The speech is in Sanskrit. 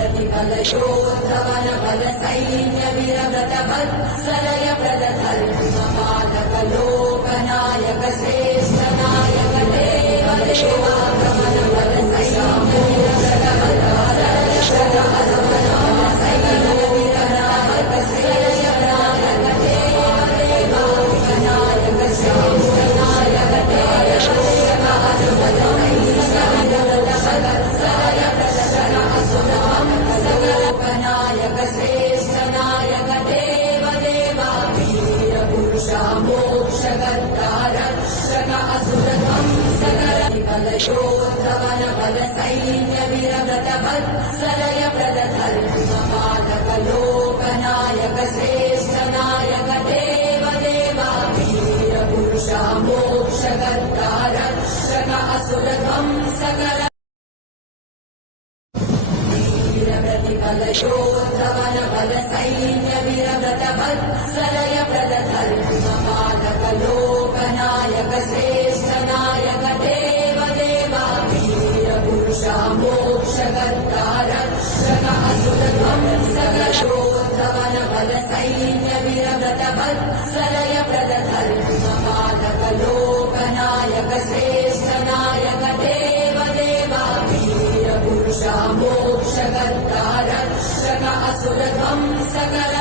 प्रतिकलशोद्धवन बल सैन्य विरगत वत्सलय प्रदधर्मपालक लोकनायक श्रेष्ठ नायक देव देवागमन बल सैन्य विरगत वत्सलय प्रदधर्मपालक लोकनायक श्रेष्ठ नायक देव देवागमनायक श्रेष्ठ नायक देव लोकनायक श्रेष्ठ नायक देव देवा वीर पुरुषा मोक्षकर्ता रक्षक असुर ध्वंसकर कलशोद्धवन बल सैन्य विरगत वत्सलय प्रदधर्मपालक लोकनायक श्रेष्ठ नायक देव देवा वीर पुरुषा मोक्षकर्ता रक्षक असुर ध्वंसकर कलशोद्धवन बल सैन्य विरगत वत्सलय प्रदधर्मपालक लोकनायक श्रेष्ठ नायक देव देवा वीर पुरुषा मोक्षकर्ता रक्षक असुर ध्वंसकर शोद्धवन बल सैन्य विरगत वत्सलय प्रदधर्मपालक लोकनायक श्रेष्ठ नायक देव देवा वीर पुरुषा मोक्षकर्ता रक्षक असुर ध्वंसकर